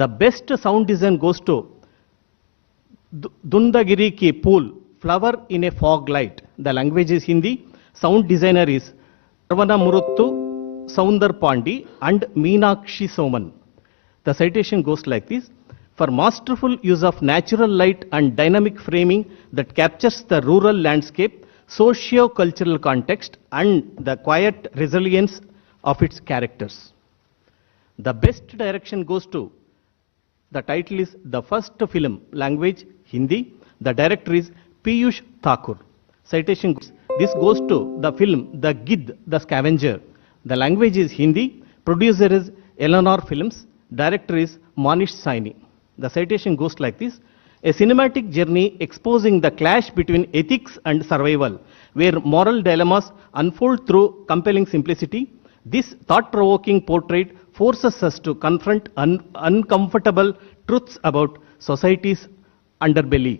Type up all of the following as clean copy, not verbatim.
The best sound design goes to Dundagiri Ki Pool, Flower in a Fog Light. The language is Hindi. Sound designer is Sarvana Muruttu, Soundar Pandi and Meenakshi Soman. The citation goes like this. For masterful use of natural light and dynamic framing that captures the rural landscape, socio-cultural context and the quiet resilience of its characters. The best direction goes to, the title is The First Film, language Hindi. The director is Piyush Thakur. Citation, this goes to the film The Gid, the Scavenger. The language is Hindi. Producer is Eleanor Films. Director is Manish Saini. The citation goes like this. A cinematic journey exposing the clash between ethics and survival, where moral dilemmas unfold through compelling simplicity. This thought-provoking portrait forces us to confront uncomfortable truths about society's underbelly,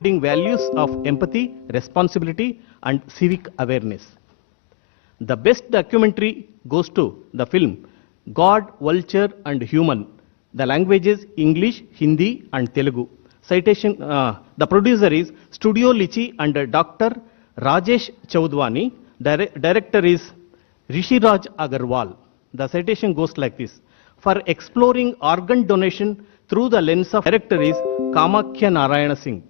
including values of empathy, responsibility, and civic awareness. The best documentary goes to the film God, Vulture, and Human. The languages English, Hindi, and Telugu. Citation, the producer is Studio Lichi and Dr. Rajesh Chaudhwani. Director is Rishiraj Agarwal. The citation goes like this. For exploring organ donation through the lens of director is Kamakhya Narayana Singh.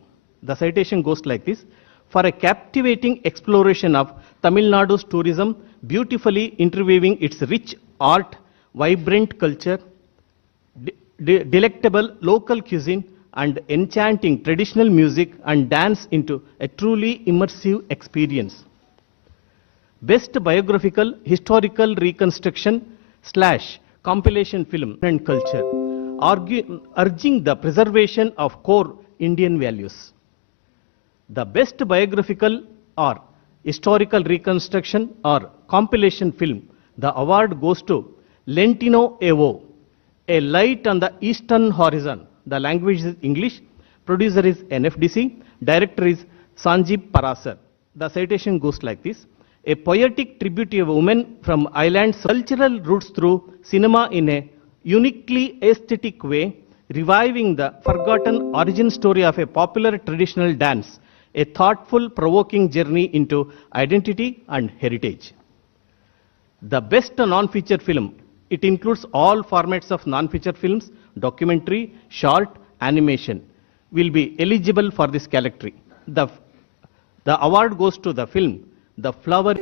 The citation goes like this. For a captivating exploration of Tamil Nadu's tourism, beautifully interweaving its rich art, vibrant culture, delectable local cuisine, and enchanting traditional music and dance into a truly immersive experience. Best biographical historical reconstruction / compilation film and culture, urging the preservation of core Indian values. The best biographical or historical reconstruction or compilation film, the award goes to Lentino Evo, A Light on the Eastern Horizon. The language is English. Producer is NFDC. Director is Sanjeev Parasar. The citation goes like this. A poetic tribute to a woman from island's cultural roots through cinema in a uniquely aesthetic way, reviving the forgotten origin story of a popular traditional dance, a thoughtful, provoking journey into identity and heritage. The best non-feature film, it includes all formats of non-feature films, documentary, short, animation, will be eligible for this category. The award goes to the film The Flower.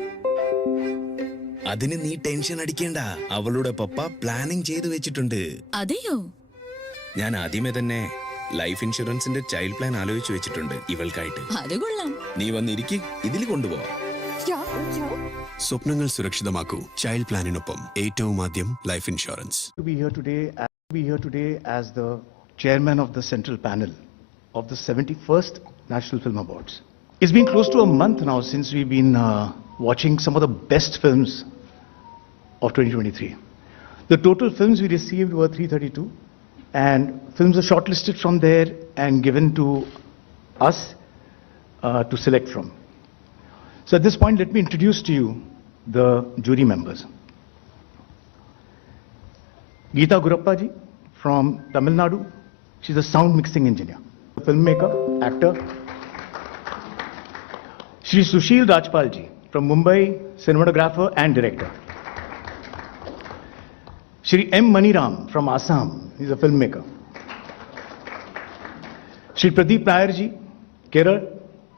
അതിന് നീ tension അടിക്കേണ്ട. അവളുടെ പപ്പ planning ചെയ്തു വെച്ചിട്ടുണ്ട്. അതെയോ? ഞാൻ ആദ്യമേ തന്നെ ലൈഫ് ഇൻഷുറൻസിന്റെ ചൈൽഡ് പ്ലാൻ ആലോചിച്ചു വെച്ചിട്ടുണ്ട് ഇവൾക്കായിട്ട്. അത് കൊള്ളാം. നീ വന്നിരിക്ക്, ഇതിൽ കൊണ്ടുപോവാ. സ്വപ്നങ്ങൾ സുരക്ഷിതമാക്കൂ. ചൈൽഡ് പ്ലാനിനൊപ്പം ഏറ്റവും ആദ്യം life insurance. To be here today as the chairman of the central panel of the 71st National Film Awards. It's been close to a month now since we've been watching some of the best films of 2023. The total films we received were 332, and films are shortlisted from there and given to us to select from. So at this point, let me introduce to you the jury members. Geeta Gurappa ji from Tamil Nadu. She's a sound mixing engineer, a filmmaker, actor. Shri Sushil Rajpal ji from Mumbai, cinematographer and director. Shri M. Maniram from Assam. He's a filmmaker. Shri Pradeep Nair ji, Kerala,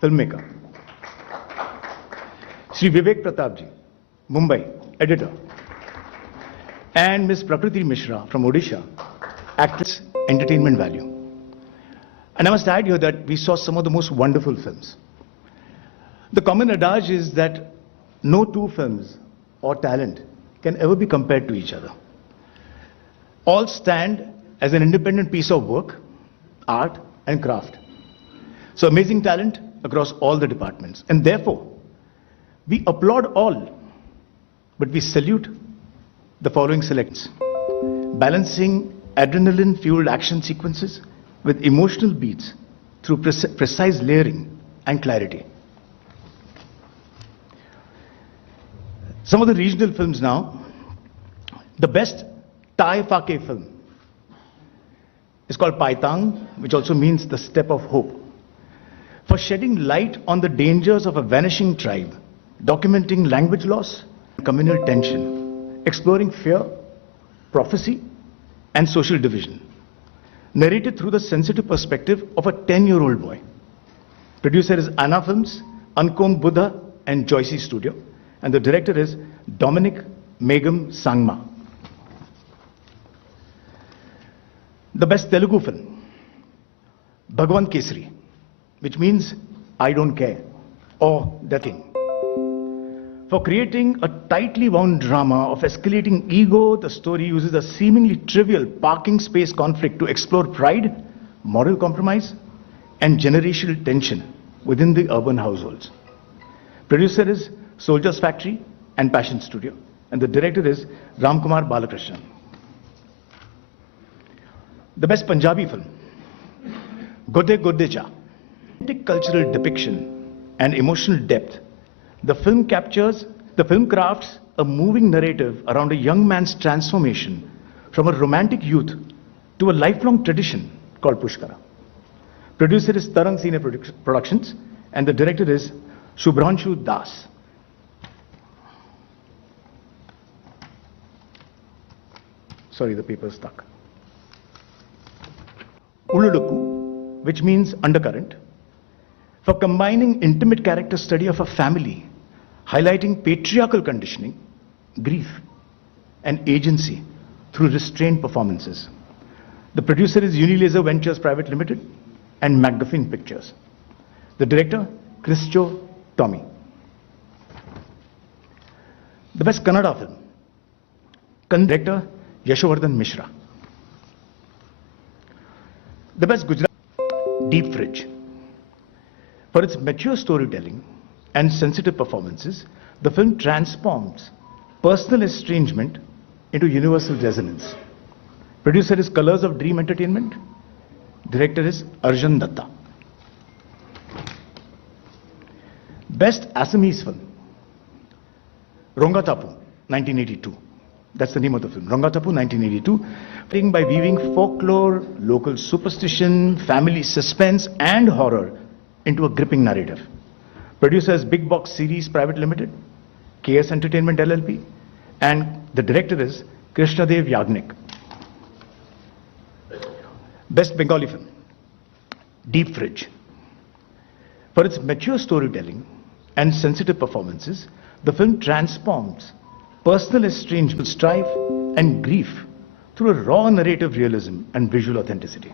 filmmaker. Shri Vivek Pratap ji, Mumbai, editor. And Ms. Prakriti Mishra from Odisha, actress, entertainment value. And I must add here that we saw some of the most wonderful films. The common adage is that no two films or talent can ever be compared to each other. All stand as an independent piece of work, art and craft. So amazing talent across all the departments. And therefore, we applaud all, but we salute the following selections. Balancing adrenaline-fueled action sequences with emotional beats through precise layering and clarity. Some of the regional films now. The best Thai Fake film is called Paitang, which also means the step of hope, for shedding light on the dangers of a vanishing tribe, documenting language loss, communal tension, exploring fear, prophecy, and social division, narrated through the sensitive perspective of a 10-year-old boy. Producer is Anna Films, Ankom Buddha, and Joycey Studio, and the director is Dominic Megam Sangma. The best Telugu film, Bhagwan Kesari, which means I don't care, or The King. For creating a tightly wound drama of escalating ego, the story uses a seemingly trivial parking space conflict to explore pride, moral compromise, and generational tension within the urban households. Producer is Soldiers Factory and Passion Studio, and the director is Ramkumar Balakrishnan. The best Punjabi film, Godde Godde Cha. Cultural depiction and emotional depth, the film crafts a moving narrative around a young man's transformation from a romantic youth to a lifelong tradition called Pushkara. Producer is Tarang Senior Productions, and the director is Shubhranshu Das. Sorry, the paper is stuck. Ululuku, which means undercurrent, for combining intimate character study of a family, highlighting patriarchal conditioning, grief, and agency through restrained performances. The producer is Unilaser Ventures Private Limited and MacGuffin Pictures. The director, Christo Tommy. The best Kannada film, director, Yashovardhan Mishra. The best Gujarati, Deep Fridge. For its mature storytelling and sensitive performances, the film transforms personal estrangement into universal resonance. Producer is Colors of Dream Entertainment. Director is Arjun Datta. Best Assamese film, Rongatapu, 1982. That's the name of the film, Rongatapu, 1982. By weaving folklore, local superstition, family suspense, and horror into a gripping narrative. Producer is Big Box Series Private Limited, KS Entertainment LLP, and the director is Krishnadev Yagnik. Best Bengali film, Deep Fridge. For its mature storytelling and sensitive performances, the film transforms personal estrangement, strife, and grief through a raw narrative realism and visual authenticity.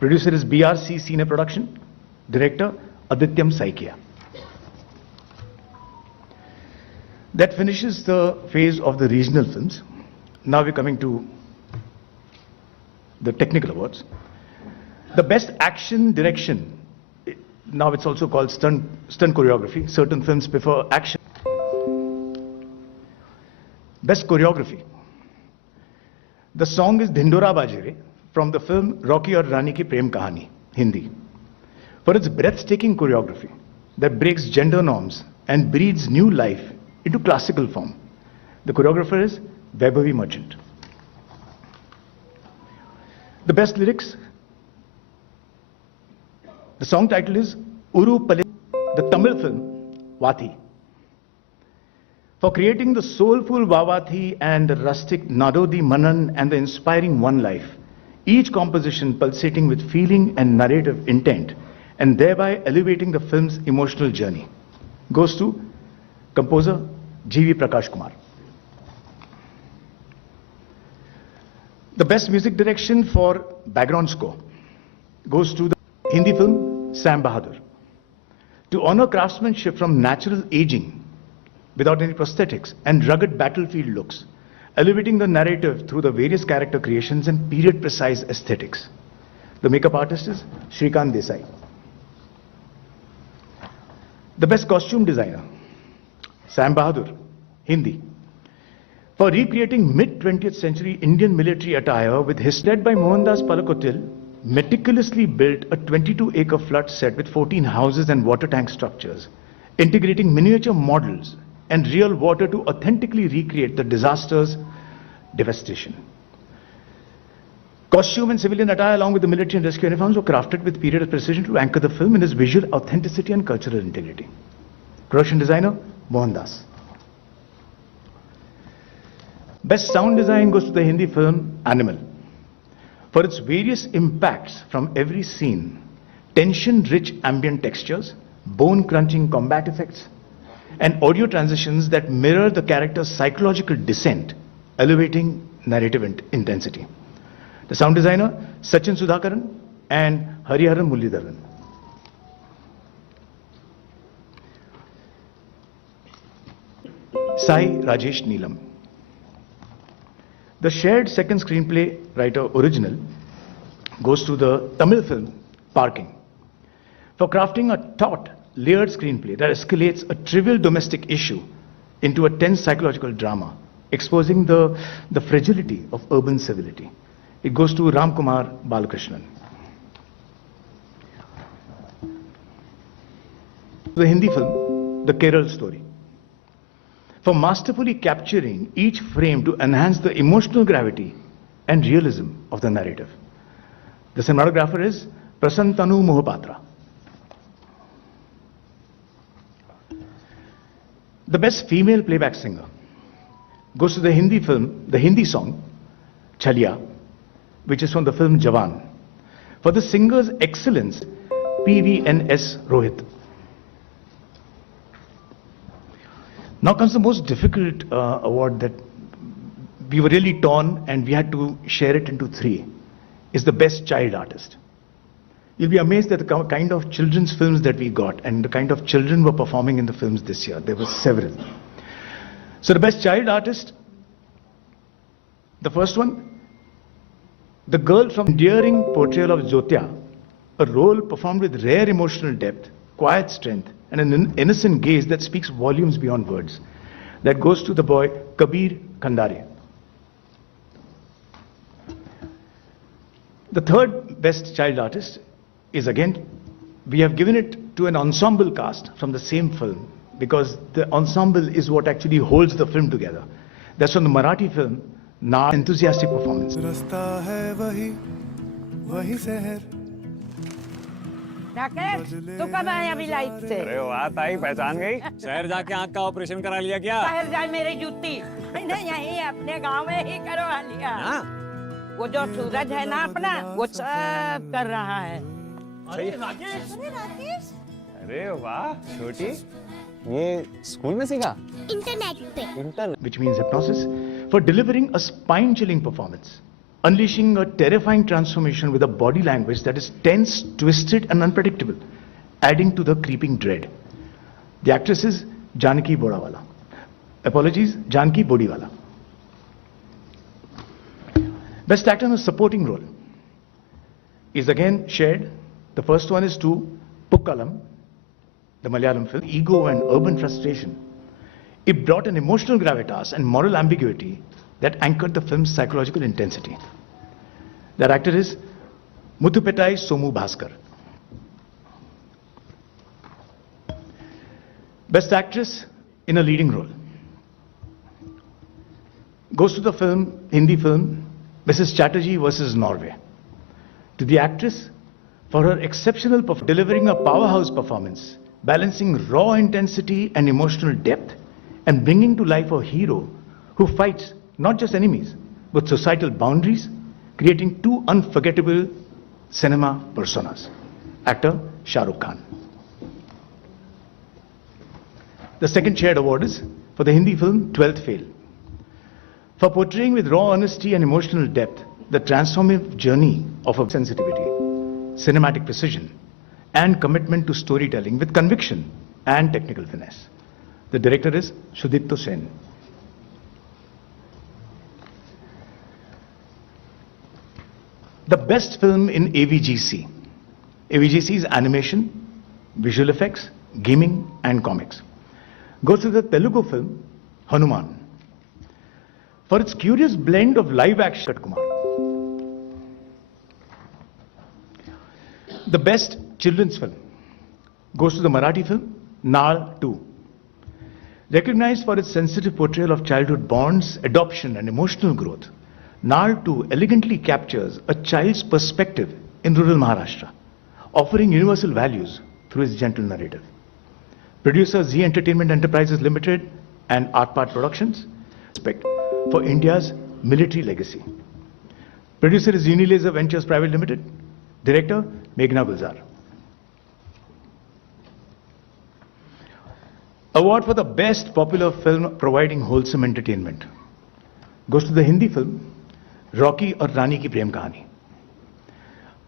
Producer is BRC Senior Production. Director, Adityam Saikia. That finishes the phase of the regional films. Now we're coming to the technical awards. The best action direction, now it's also called stunt choreography. Certain films prefer action. Best choreography. The song is Dhindora Bajere from the film Rocky Aur Rani Ki Prem Kahani, Hindi. For its breathtaking choreography that breaks gender norms and breathes new life into classical form. The choreographer is Vaibhavi Merchant. The best lyrics. The song title is Uru Pale, the Tamil film Vathi. For creating the soulful Vavathi and the rustic Nadodi Manan and the inspiring One Life, each composition pulsating with feeling and narrative intent, and thereby elevating the film's emotional journey, goes to composer G.V. Prakash Kumar. The best music direction for background score goes to the Hindi film Sam Bahadur. To honor craftsmanship from natural aging without any prosthetics and rugged battlefield looks, elevating the narrative through the various character creations and period-precise aesthetics. The makeup artist is Shrikant Desai. The best costume designer, Sam Bahadur, Hindi. For recreating mid-20th century Indian military attire with his led by Mohandas Palakottil, meticulously built a 22-acre flood set with 14 houses and water tank structures, integrating miniature models and real water to authentically recreate the disaster's devastation. Costume and civilian attire along with the military and rescue uniforms were crafted with period of precision to anchor the film in its visual authenticity and cultural integrity. Production designer, Mohan Das. Best sound design goes to the Hindi film Animal. For its various impacts from every scene, tension-rich ambient textures, bone-crunching combat effects, and audio transitions that mirror the character's psychological descent, elevating narrative intensity. The sound designer, Sachin Sudhakaran and Hariharan Mullidharan. Sai Rajesh Neelam. The shared second screenplay writer original goes to the Tamil film Parking. For crafting a taut, layered screenplay that escalates a trivial domestic issue into a tense psychological drama, exposing the fragility of urban civility. It goes to Ram Kumar Balakrishnan. The Hindi film, The Kerala Story. For masterfully capturing each frame to enhance the emotional gravity and realism of the narrative. The cinematographer is Prasantanu Mohapatra. The best female playback singer goes to the Hindi film, the Hindi song, Chaliya, which is from the film Jawan. For the singer's excellence, PVNS Rohit. Now comes the most difficult award that we were really torn and we had to share it into three, is the best child artist. You'll be amazed at the kind of children's films that we got and the kind of children were performing in the films this year. There were several. So the best child artist, the first one, the girl from endearing portrayal of Jyotya, a role performed with rare emotional depth, quiet strength, and an innocent gaze that speaks volumes beyond words. That goes to the boy Kabir Khandare. The third best child artist is again, we have given it to an ensemble cast from the same film because the ensemble is what actually holds the film together. That's from the Marathi film, Naal, enthusiastic performance. Rakesh तू कब आया अभी life से? अरे वाह ताई पहचान गई। शहर जाके आँख का ऑपरेशन करा लिया क्या? शहर जाए मेरी जूती मैंने यहीं अपने गांव में ही करवा लिया। वो जो सूरज है ना अपना वो सब कर रहा है। अरे राकेश अरे वाह छोटी ये स्कूल में सीखा? इंटरनेट पे। Which means hypnosis, for delivering a spine-chilling performance, unleashing a terrifying transformation with a body language that is tense, twisted and unpredictable, adding to the creeping dread. The actress is Janaki Bodawala. Apologies, Janaki Bodiwala. Best actor in a supporting role is again shared. The first one is to Pukkalam, the Malayalam film, ego and urban frustration. It brought an emotional gravitas and moral ambiguity that anchored the film's psychological intensity. That actor is Muthupettai Somu Bhaskar. Best actress in a leading role goes to the film, Hindi film, Mrs. Chatterjee versus Norway. To the actress for her exceptional delivering a powerhouse performance, balancing raw intensity and emotional depth, and bringing to life a hero who fights not just enemies, but societal boundaries, creating two unforgettable cinema personas. Actor Shah Rukh Khan. The second shared award is for the Hindi film 12th Fail. For portraying with raw honesty and emotional depth the transformative journey of a sensitivity, cinematic precision, and commitment to storytelling with conviction and technical finesse. The director is Sudipto Sen. The best film in AVGC. AVGC is animation, visual effects, gaming and comics. Goes to the Telugu film Hanuman. For its curious blend of live action, Kumar. The best children's film goes to the Marathi film Naal 2. Recognized for its sensitive portrayal of childhood bonds, adoption and emotional growth, Nal 2 elegantly captures a child's perspective in rural Maharashtra, offering universal values through its gentle narrative. Producer Z Entertainment Enterprises Limited and Artpart Productions, respect for India's military legacy. Producer is Unilaser Ventures Private Limited. Director, Meghna Gulzar. Award for the best popular film providing wholesome entertainment goes to the Hindi film Rocky और रानी की प्रेम कहानी.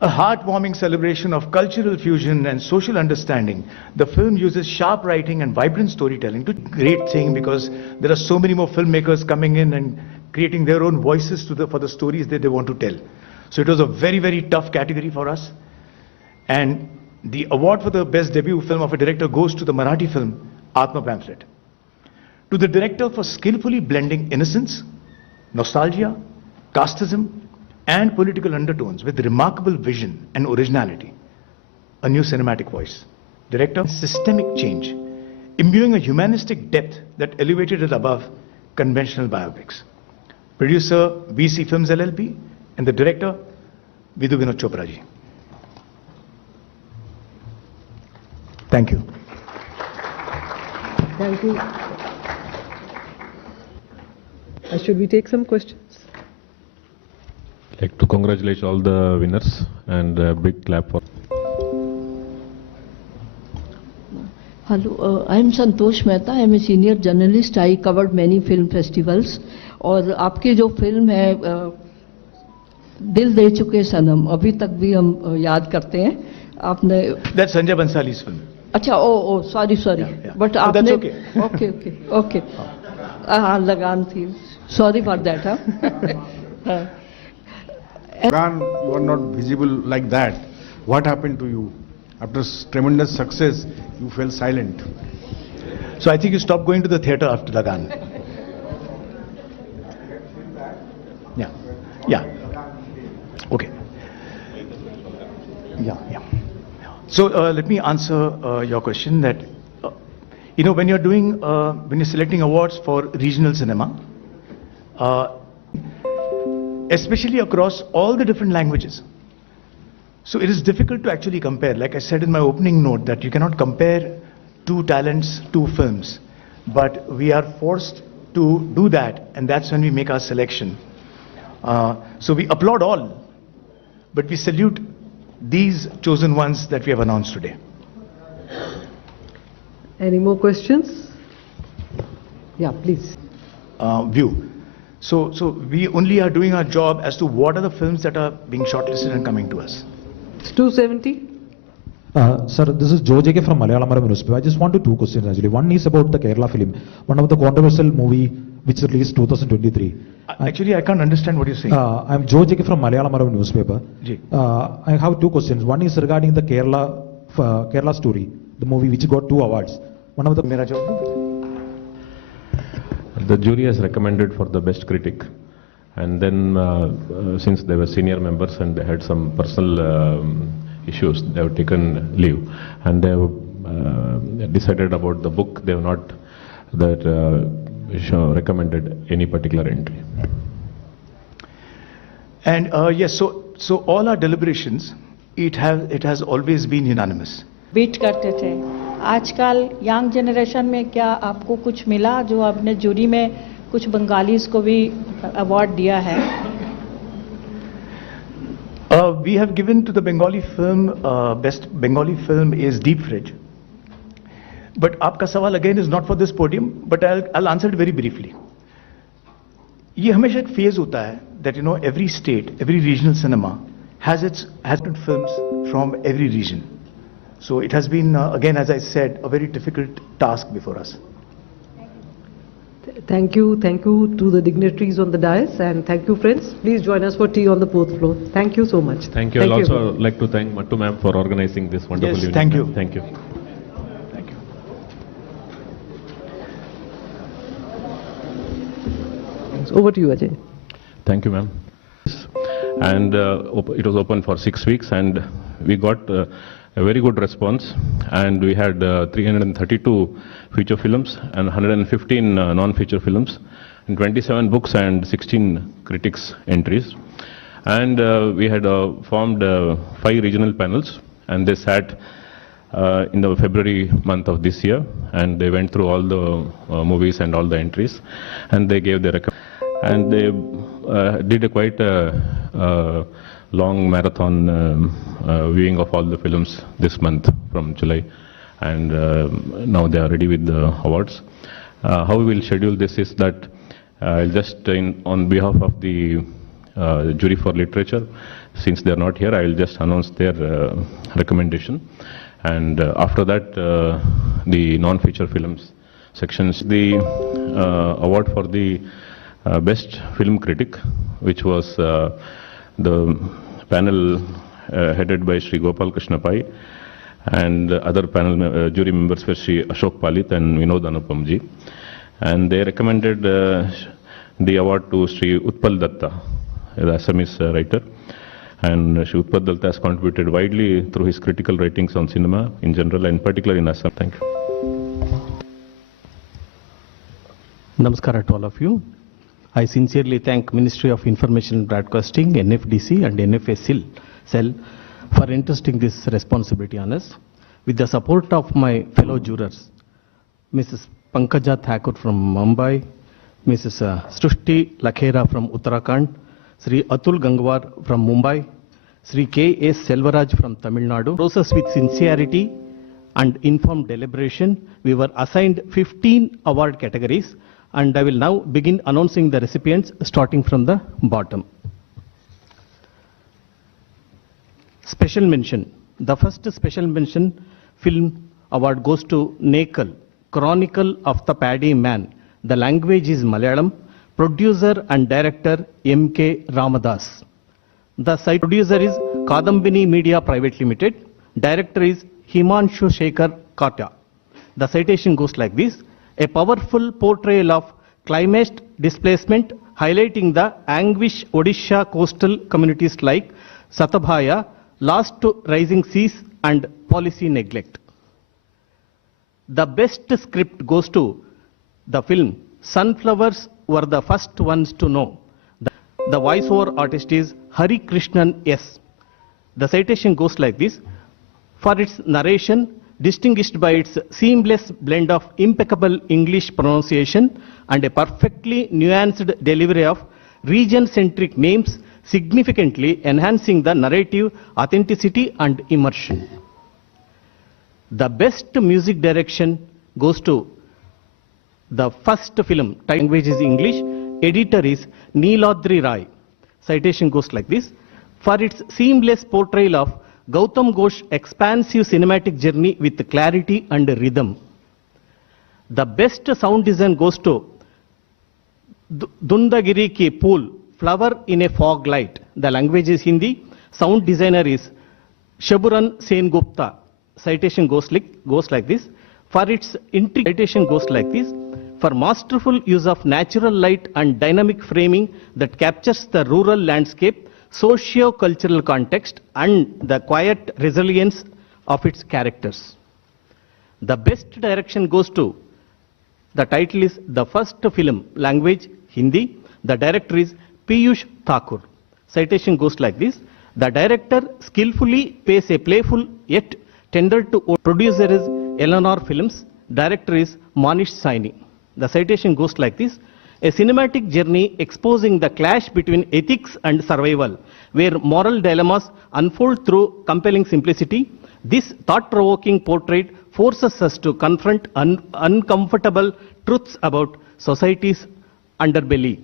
A heartwarming celebration of cultural fusion and social understanding, the film uses sharp writing and vibrant storytelling to great thing because there are so many more filmmakers coming in and creating their own voices for the stories that they want to tell. So it was a very, very tough category for us. And the award for the best debut film of a director goes to the Marathi film Atma Pamphlet. To the director for skillfully blending innocence, nostalgia, casteism, and political undertones with remarkable vision and originality. A new cinematic voice. Director, systemic change, imbuing a humanistic depth that elevated it above conventional biopics. Producer, VC Films LLP, and the director, Vidhu Vinod Chopra ji. Thank you. Thank you. Should we take some questions? I'd like to congratulate all the winners and a big clap for. Hello, I am Santosh Mehta. I am a senior journalist. I covered many film festivals. और आपकी जो film है दिल दे चुके सनम अभी तक भी हम याद करते हैं आपने. That's Sanjay Bansali's film. अच्छा ओ सॉरी बट आपने ओके हाँ लगान थी. Sorry for that. Lagan, you are not visible like that. What happened to you? After tremendous success, you fell silent. So I think you stopped going to the theatre after Lagan. Yeah. Okay. Yeah. So let me answer your question that, when you're selecting awards for regional cinema, especially across all the different languages. So it is difficult to actually compare. Like I said in my opening note that you cannot compare two talents, two films. But we are forced to do that, and that's when we make our selection. So we applaud all, but we salute these chosen ones that we have announced today. Any more questions? Yeah, please. View. So we only are doing our job as to what are the films that are being shortlisted and coming to us. It's 270. Sir, this is Joe JK from Malayalam newspaper. I just wanted two questions actually. One is about the Kerala film, one of the controversial movie which released 2023. Actually, I can't understand what you're saying. I'm Joe JK from Malayalam newspaper. I have two questions. One is regarding the Kerala story, the movie which got 2 awards. One of the The jury has recommended for the best critic, and then since they were senior members and they had some personal issues, they have taken leave, and they have decided about the book. They have not recommended any particular entry. And yes, so all our deliberations, it has always been unanimous. Beat करते थे. आजकल young generation में क्या आपको कुछ मिला जो आपने जूरी में कुछ बंगालीज को भी अवार्ड दिया है? We have given to the Bengali film, best Bengali film is Deep Fridge. But आपका सवाल again is not for this podium, but I'll answer it very briefly. ये हमेशा एक phase होता है that every state, every regional cinema has different films from every region. So it has been, again, as I said, a very difficult task before us. Thank you to the dignitaries on the dais, and thank you, friends. Please join us for tea on the 4th floor. Thank you so much. Thank you. I'd also like to thank Mattu ma'am for organizing this wonderful evening. Thank you. Thank you. Thank you. Over to you, Ajay. Thank you, ma'am. And it was open for 6 weeks, and we got a very good response, and we had 332 feature films and 115 non-feature films. in 27 books and 16 critics entries. And we had formed 5 regional panels, and they sat in the February month of this year, and they went through all the movies and all the entries, and they gave their and they did a quite long marathon viewing of all the films this month from July, and now they are ready with the awards. How we will schedule this is that I'll just on behalf of the jury for literature, since they are not here, I will just announce their recommendation, and after that the non-feature films sections. The award for the best film critic, which was the panel headed by Sri Gopal Krishna Pai, and other panel jury members were Sri Ashok Palit and Vinod Anupamji, and they recommended the award to Sri Utpal Datta, the Assamese writer. And Sri Utpal Datta has contributed widely through his critical writings on cinema in general, and particularly in Assam. Thank you. Namaskara to all of you. I sincerely thank Ministry of Information and Broadcasting, NFDC and NFA cell for entrusting this responsibility on us. With the support of my fellow jurors, Mrs. Pankaja Thakur from Mumbai, Mrs. Srushti Lakhera from Uttarakhand, Sri Atul Gangwar from Mumbai, Sri K.S. Selvaraj from Tamil Nadu. Process with sincerity and informed deliberation, we were assigned 15 award categories, and I will now begin announcing the recipients starting from the bottom. Special mention. The first special mention film award goes to Nekal, Chronicle of the Paddy Man. The language is Malayalam. Producer and director M.K. Ramadas. The site producer is Kadambini Media Private Limited. Director is Himanshu Shekhar Kata. The citation goes like this: a powerful portrayal of climate displacement, highlighting the anguish Odisha coastal communities like Satabhaya, lost to rising seas and policy neglect. The best script goes to the film Sunflowers Were the First Ones to Know. The voiceover artist is Hari Krishnan S. The citation goes like this: for its narration, distinguished by its seamless blend of impeccable English pronunciation and a perfectly nuanced delivery of region-centric names, significantly enhancing the narrative authenticity and immersion. The best music direction goes to the first film. Language is English. Editor is Neeladri Rai. Citation goes like this: for its seamless portrayal of Gautam Ghosh's expansive cinematic journey with clarity and rhythm. The best sound design goes to Dundagiri Ki Pool, Flower in a Fog Light. The language is Hindi. Sound designer is Shaburan Sen Gupta. Citation goes like this: for its citation goes like this: for masterful use of natural light and dynamic framing that captures the rural landscape, socio-cultural context, and the quiet resilience of its characters. The best direction goes to, the title is The First Film, language Hindi. The director is Piyush Thakur. Citation goes like this: the director skillfully pays a playful yet tender to producer is Eleanor Films. Director is Manish Saini. The citation goes like this: a cinematic journey exposing the clash between ethics and survival, where moral dilemmas unfold through compelling simplicity. This thought-provoking portrait forces us to confront uncomfortable truths about society's underbelly.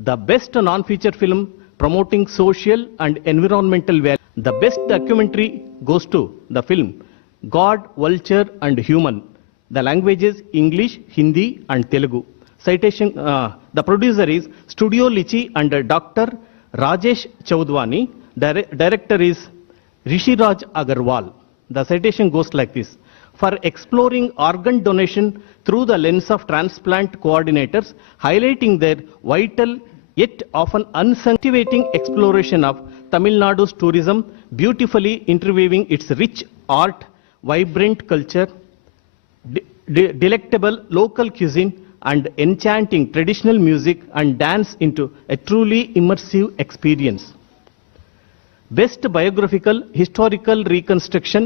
The best non-feature film promoting social and environmental values. The best documentary goes to the film God, Vulture and Human. The language is English, Hindi and Telugu. Citation, the producer is Studio Lichi and Dr. Rajesh Chaudhwani. Director is Rishiraj Agarwal. The citation goes like this: for exploring organ donation through the lens of transplant coordinators, highlighting their vital yet often unsentivating exploration of Tamil Nadu's tourism, beautifully interweaving its rich art, vibrant culture, delectable local cuisine and enchanting traditional music and dance into a truly immersive experience. Best Biographical Historical Reconstruction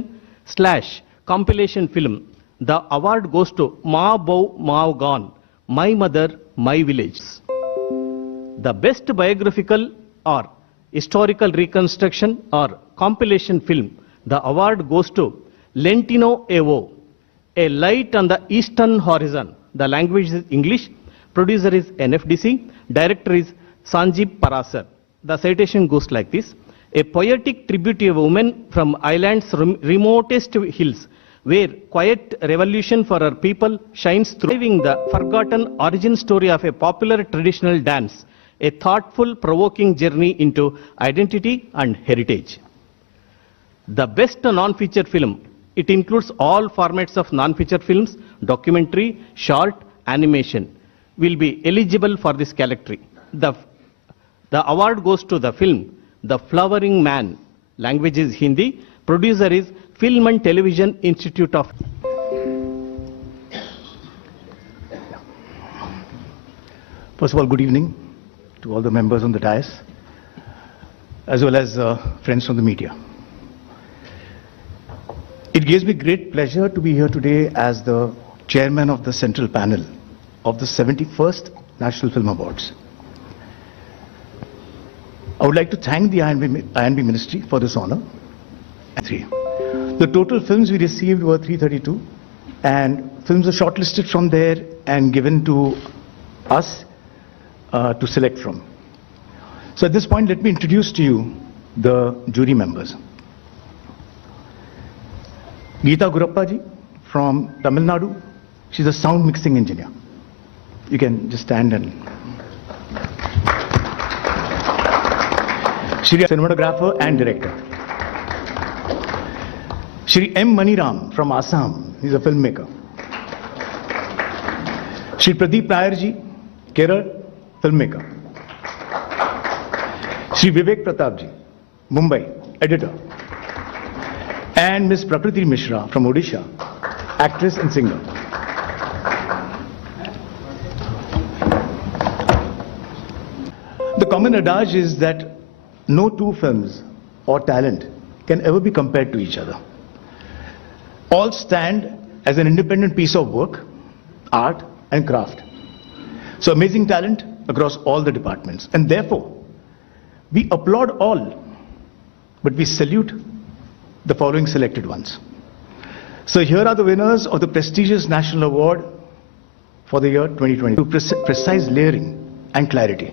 / Compilation Film. The award goes to Ma Bow Mao Gan, My Mother, My Village. The Best Biographical or Historical Reconstruction or Compilation Film. The award goes to Lentino Evo, A Light on the Eastern Horizon. The language is English. Producer is NFDC. Director is Sanjeev Parasar. The citation goes like this. A poetic tribute to a woman from Ireland's remotest hills, where quiet revolution for her people shines through, the forgotten origin story of a popular traditional dance, a thoughtful, provoking journey into identity and heritage. The best non-feature film. It includes all formats of non-feature films, documentary, short, animation, will be eligible for this category. The award goes to the film The Flowering Man. Language is Hindi. Producer is Film and Television Institute of. First of all, good evening to all the members on the dais, as well as friends from the media. It gives me great pleasure to be here today as the chairman of the central panel of the 71st National Film Awards. I would like to thank the INB Ministry for this honor. The total films we received were 332, and films are shortlisted from there and given to us to select from. So at this point, let me introduce to you the jury members. Geeta Gurappa ji from Tamil Nadu. She's a sound mixing engineer. You can just stand and. She's a cinematographer and director. Shri M. Maniram from Assam. He's a filmmaker. Shri Pradeep Nair ji, Kerala, filmmaker. Shri Vivek Pratap ji, Mumbai, editor. And Ms. Prakriti Mishra from Odisha, actress and singer. The common adage is that no two films or talent can ever be compared to each other. All stand as an independent piece of work, art and craft. So amazing talent across all the departments. And therefore, we applaud all, but we salute the following selected ones. So here are the winners of the prestigious National Award for the year 2020. Precise layering and clarity.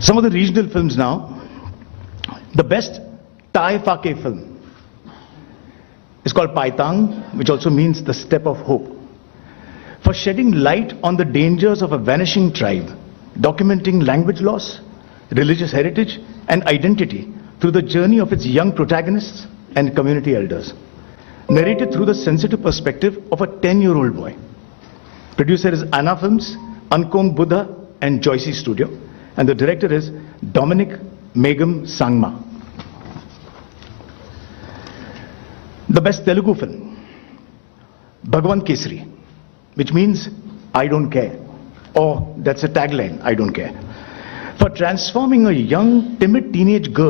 Some of the regional films now. The best Thai Phake film is called Paitang, which also means the step of hope, for shedding light on the dangers of a vanishing tribe, documenting language loss, religious heritage and identity through the journey of its young protagonists and community elders, narrated through the sensitive perspective of a 10-year-old boy. Producer is Anna Films, Ankom Buddha and Joycey Studio, and the director is Dominic Megam Sangma. The best Telugu film, Bhagwan Kesari, which means I don't care, or that's a tagline, I don't care, for transforming a young, timid teenage girl